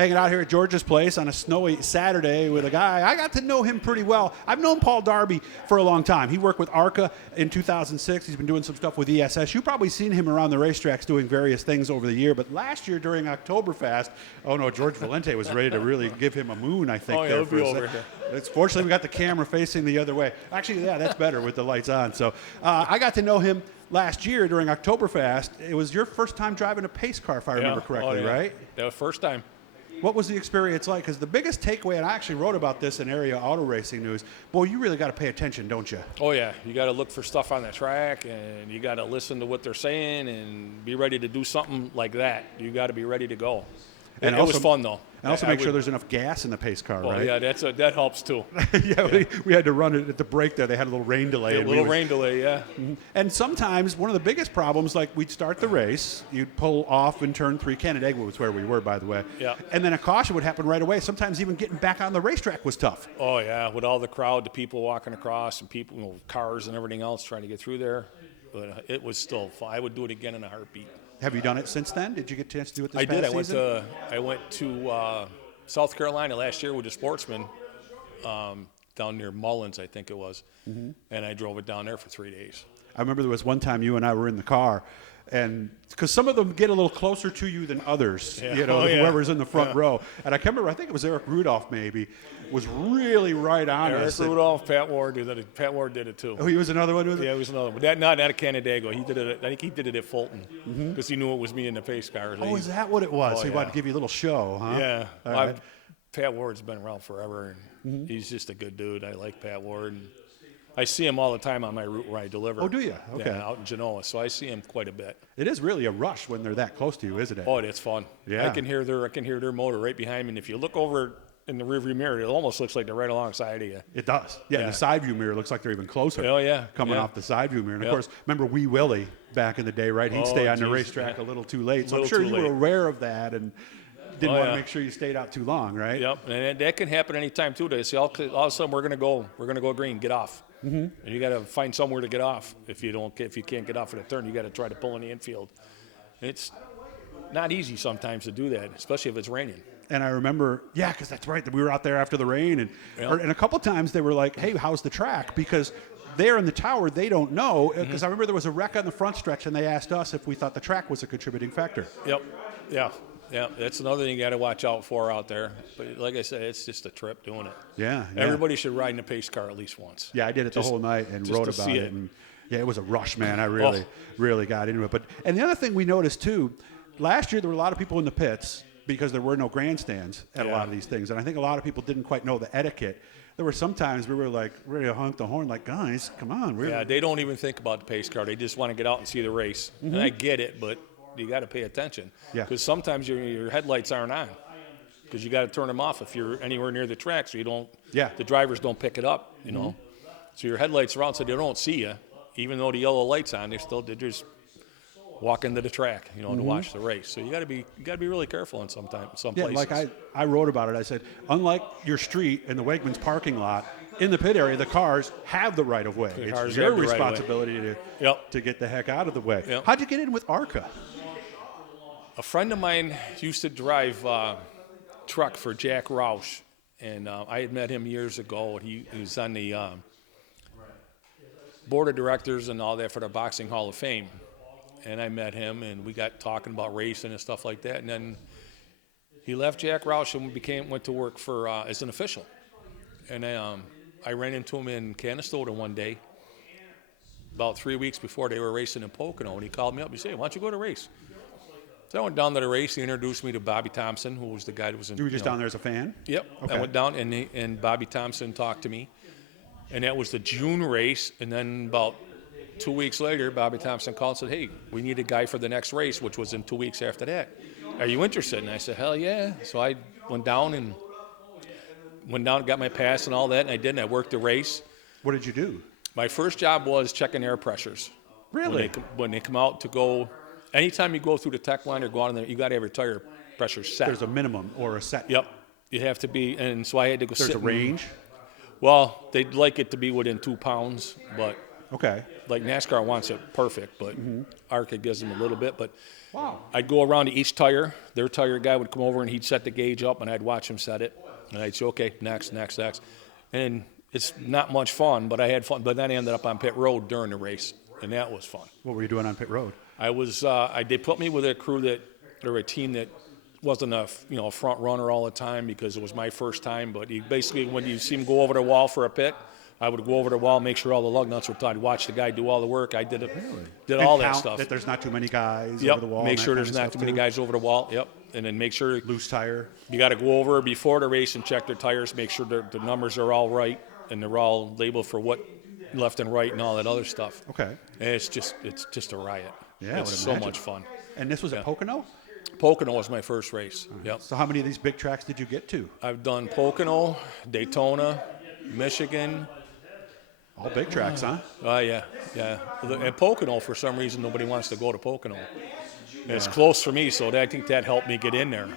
hanging out here at George's place on a snowy Saturday with a guy. I got to know him pretty well. I've known Paul Darby for a long time. He worked with ARCA in 2006. He's been doing some stuff with ESS. You've probably seen him around the racetracks doing various things over the year. But last year during Oktoberfest, oh no, George Valente was ready to really give him a moon, I think. Oh, yeah, it'll be over here. Fortunately, we got the camera facing the other way. Actually, yeah, that's better with the lights on. So I got to know him last year during Oktoberfest. It was your first time driving a pace car, if I remember correctly, right? That was first time. What was the experience like? Because the biggest takeaway, and I actually wrote about this in Area Auto Racing News, boy, you really got to pay attention, don't you? Oh, yeah. You got to look for stuff on the track, and you got to listen to what they're saying and be ready to do something like that. You got to be ready to go. And it was fun, though. And also make sure there's enough gas in the pace car, right? Yeah, that helps, too. We had to run it at the break there. They had a little rain delay. Rain delay, yeah. Mm-hmm. And sometimes one of the biggest problems, like we'd start the race, you'd pull off in turn 3. Canandaigua was where we were, by the way. Yeah. And then a caution would happen right away. Sometimes even getting back on the racetrack was tough. Oh, yeah, with all the crowd, the people walking across, and people, cars and everything else trying to get through there. But it was still fun. I would do it again in a heartbeat. Have you done it since then? Did you get a chance to do it this past season? I went to South Carolina last year with a Sportsman down near Mullins, I think it was, and I drove it down there for 3 days. I remember there was one time you and I were in the car, and because some of them get a little closer to you than others, whoever's in the front row. And I can remember, I think it was Eric Rudolph maybe, was really right on us. Eric Rudolph, Pat Ward did it. Pat Ward did it too. Oh, he was another one with it? Yeah, he was another one. Not at Canandaigua. He did it. I think he did it at Fulton because he knew it was me in the pace car. Oh, is that what it was? He wanted to give you a little show, huh? Yeah. Right. Pat Ward's been around forever, and he's just a good dude. I like Pat Ward. And I see him all the time on my route where I deliver. Oh, do you? Okay. Yeah, out in Genoa, so I see him quite a bit. It is really a rush when they're that close to you, isn't it? Oh, it's fun. Yeah. I can hear their motor right behind me, and if you look over in the rearview mirror, it almost looks like they're right alongside of you. It does. Yeah, the side view mirror looks like they're even closer. Oh, yeah. Coming off the side view mirror. And, of course, remember Wee Willie back in the day, right? He'd stay on the racetrack a little too late. So I'm sure you were aware of that and didn't want to make sure you stayed out too long, right? Yep, and that can happen anytime, too. They say, all of a sudden, we're going to go green, get off. And you got to find somewhere to get off. If you can't get off at a turn, you got to try to pull in the infield. It's not easy sometimes to do that, especially if it's raining. And I remember, because that's right, we were out there after the rain, and a couple times they were like, hey, how's the track? Because there in the tower, they don't know, because I remember there was a wreck on the front stretch, and they asked us if we thought the track was a contributing factor. Yep, yeah, that's another thing you got to watch out for out there. But like I said, it's just a trip doing it. Yeah. Everybody should ride in a pace car at least once. Yeah, I did it the whole night and wrote about it. And it was a rush, man. I really got into it. And the other thing we noticed, too, last year there were a lot of people in the pits because there were no grandstands at a lot of these things. And I think a lot of people didn't quite know the etiquette. There were some times we were like ready to honk the horn like, guys, come on. They don't even think about the pace car. They just want to get out and see the race. And I get it, but you got to pay attention. Yeah. Because sometimes your headlights aren't on. Because you got to turn them off if you're anywhere near the track, so you don't. Yeah. The drivers don't pick it up, you know. So your headlights are on, so they don't see you, even though the yellow light's on. They're just walking to the track, to watch the race. So you got to be really careful in some places. Like I wrote about it. I said, unlike your street in the Wegmans parking lot, in the pit area, the cars have the right of way. It's your responsibility to get the heck out of the way. Yep. How'd you get in with ARCA? A friend of mine used to drive truck for Jack Roush, and I had met him years ago. He was on the board of directors and all that for the Boxing Hall of Fame. And I met him, and we got talking about racing and stuff like that. And then he left Jack Roush and went to work for as an official. And I ran into him in Canastota one day, about 3 weeks before they were racing in Pocono. And he called me up. He said, "Why don't you go to the race?" So I went down to the race. He introduced me to Bobby Thompson, who was the guy that was in. You were just down there as a fan? Yep. Okay. I went down, and Bobby Thompson talked to me. And that was the June race. And then about 2 weeks later, Bobby Thompson called and said, "Hey, we need a guy for the next race," which was in 2 weeks after that. "Are you interested?" And I said, "Hell yeah." So I went down, got my pass and all that, and I did, and I worked the race. What did you do? My first job was checking air pressures. Really? When they come out to go, anytime you go through the tech line or go out in there, you got to have your tire pressure set. There's a minimum or a set. Yep. You have to be, and so I had to go sit. There's a range? Well, they'd like it to be within 2 pounds, but Okay. Like NASCAR wants it perfect, but ARCA gives them a little bit. But Wow. I'd go around to each tire. Their tire guy would come over and he'd set the gauge up, and I'd watch him set it. And I'd say, okay, next. And it's not much fun, but I had fun. But then I ended up on pit road during the race, and that was fun. What were you doing on pit road? They put me with a crew or a team that wasn't a front runner all the time because it was my first time. But basically, when you see him go over the wall for a pit, I would go over the wall, make sure all the lug nuts were tight, watch the guy do all the work. I did all that stuff. That there's not too many guys Yep. over the wall. Make sure there's not too many guys over the wall. Yep. And then make sure Loose tire. you got to go over before the race and check their tires, make sure the numbers are all right and they're all labeled for what left and right and all that other stuff. Okay. And it's just a riot. Yeah, I it's would so imagine. much fun. And this was at Pocono? Pocono was my first race. Yep. So how many of these big tracks did you get to? I've done Pocono, Daytona, Michigan. All big tracks, huh? Yeah. And Pocono, for some reason, nobody wants to go to Pocono. And it's close for me, so I think that helped me get in there.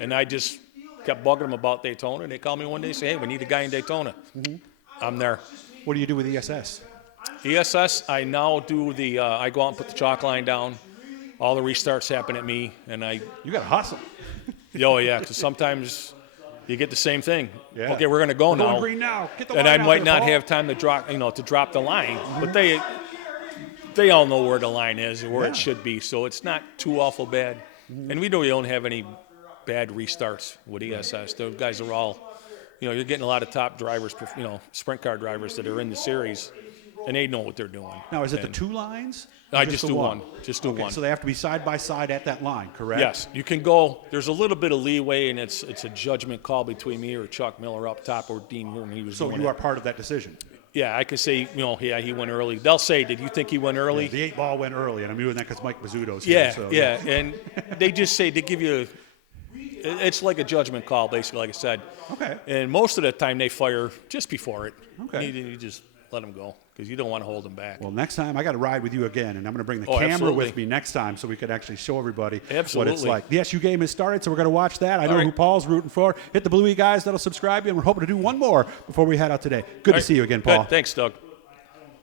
And I just kept bugging them about Daytona, and they called me one day and say, hey, we need a guy in Daytona. I'm there. What do you do with ESS? ESS, I now do I go out and put the chalk line down. All the restarts happen at me, and You got to hustle. Oh, yeah, because sometimes you get the same thing. Yeah. Okay, we're going to go We're now. going green now. Get the And line I out might there, not Paul. have time to drop the line, but they all know where the line is and where it should be, so it's not too awful bad. And we don't have any bad restarts with ESS. Those guys are all, you're getting a lot of top drivers, sprint car drivers that are in the series, and they know what they're doing. Now, is it the And 2 lines? I Or just the do one. Just do Okay, one. so they have to be side by side at that line, correct? Yes, you can go. There's a little bit of leeway, and it's a judgment call between me or Chuck Miller up top or Dean when he was So doing you it. are part of that decision. Yeah, I could say, he went early. They'll say, did you think he went early? The 8 ball went early, and I'm doing that because Mike Bizzuto's here. Yeah, and they just say, they give you, it's like a judgment call, basically, like I said. Okay. And most of the time they fire just before it. Okay. You just let them go because you don't want to hold them back. Well, next time I got to ride with you again, and I'm going to bring the Oh, camera absolutely. with me next time so we can actually show everybody what it's Absolutely. like. The SU game has started, so we're going to watch that. I know All right. who Paul's rooting for. Hit the Bluey guys that'll subscribe you, and we're hoping to do one more before we head out today. Good to All right. see you again, Paul. Good. Thanks, Doug.